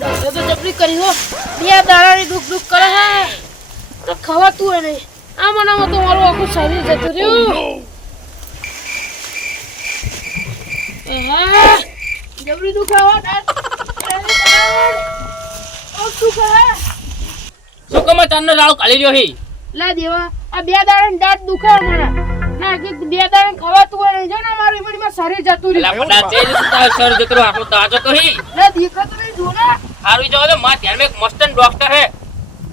દાદા તો જબરી કરી હો, બે દાડાની દુખ કરે હે તો ખવાતું હોય નહીં. આમાં તો મારું આખું શરીર જતું રહ્યું. જબરી દુખ આવે શું કમ તને રાળો કાઢી રહ્યો હી? લા દેવા આ બે દાડાની દાંત દુખે મને ના કે બે દાડા ખવાતું હોય નહીં. જો ને મારું ઈમડીમાં શરીર જતું રહ્યું. એલા પડા તેજ તાર સર જતરો આપણો તાજો તો હી. લા દીકત નહીં જો ને હારું જો તો માં ધ્યાન એક મસ્તન ડોક્ટર હે.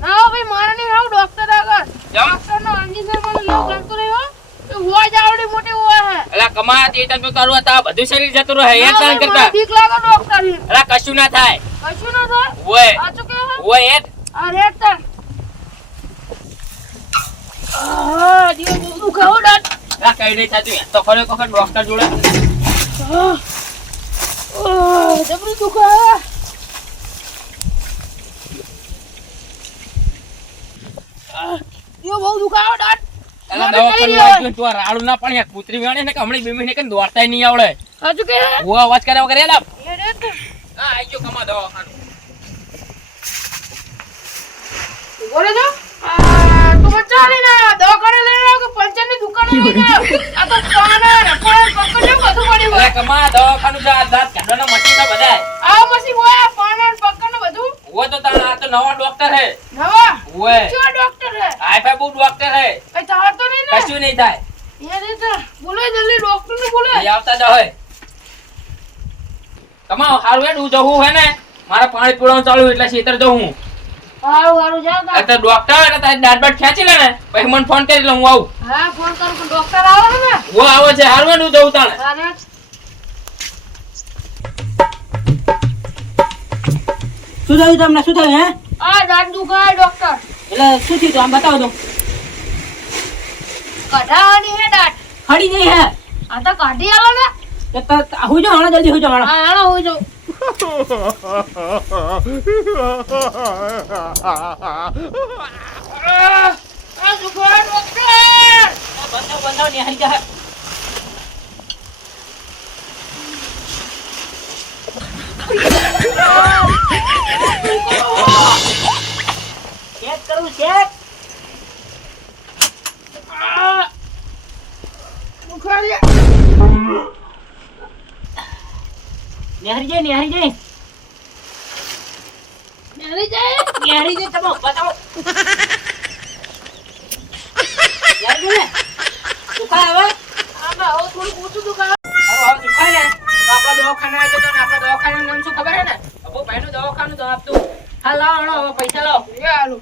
ના ભાઈ મારા નહીં આવ ડોક્ટર આગળ. ડોક્ટર નો અંજીસર મને લોક લાગતો રહ્યો કે હોય જાવડી મોટી હોય હે. એલા કમા તે તને તારું હતા બધું શરીર જતું રહે એક કામ કરતા. મને બીક લાગે ડોક્ટર ની. એલા કશું ના થાય. કશું ના થાય. ઓય આ ચુકે હે ઓય એક આ રેટ તન દિયો બધું ખાવ દાંત. એલા કઈ નહીં થાતું તો ખરો વખત ડોક્ટર જોડે. જબરું દુખે હે. દિયો બહુ દુખાવો દાંત. એલા દવાખાનું તો રાડું ના પણ એક કૂતરી વાણે ને કે હમણે 2 મહિને કે દોડતાય નહીં આવડે. આ ચુકે હે ઓ અવાજ કરે વગર એલા એ રેટ હા આઈ ગયો કમા દવાખાનું. બોલે તો તો બચ્ચા લેને દવાખાને લેને કે પંચરની દુકાને લેને. આ તો પાના રખડા પકડે બધું પડી એલા હોય. કમા દવાખાનું જા દાંત કાઢવાના મશીન ના બધાય. આ મસી હોય પાના પકડને બધું ઓ તો તારા આ તો નવા ડોક્ટર હે. નવા ઓય ચો ડોક્ટર હે આઈ ફાઈ બહુ ડોક્ટર હે. કઈ તાર તો નહીં ને કશું નહીં થાય. એ દેતા બોલે જલ્દી ડોક્ટર ને બોલે. એ આવતા જ હોય. કમા હારું હેડ હું જવું હે ને મારા પાણી પીવાનું ચાલુ એટલે ખેતર જઉં હું. હારું હારું જા તા. એટલે ડોક્ટર એટલે તારી દાંત બાટ ખેંચી લે ને પછી મને ફોન કરી લે હું આવું. હા ફોન કરું કે ડોક્ટર આવે ને. હું આવે છે હારું હેડ હું જવું તાણે. તારે શું થયું તમને? શું થયું હે? આ દાંત દુખાય ડોક્ટર. એટલે શું થયું તું? આમ બતાવો તો. કઢાવાની હે દાંત. ખડી નહીં હે? આ તો કાઢી આલો ને. હું જો હમણાં જલ્દી હું જો હમણાં. હા હાલો હોય જો. આ દુખાય ડોક્ટર. બંધો નિહાળી જા. ચેક કરું ચેક. દુખાય નિહાળી જાય નિહાળી જાય મેરી જાય. નિહાળી જાય. તમે બતાવો. નિહાળી જાય ને? દુખાય હવે? આમાં હવે થોડું ઓછું દુખાય. હવે દુખાય ને તો આપણા દવાખાને આવી જતો ને આપણા દવાખાનાનું નામ શું ખબર હે ને? અબો ભાઈનું દવાખાનું તો આપતું. હા લાવો હવે પૈસા લાવો. હાલો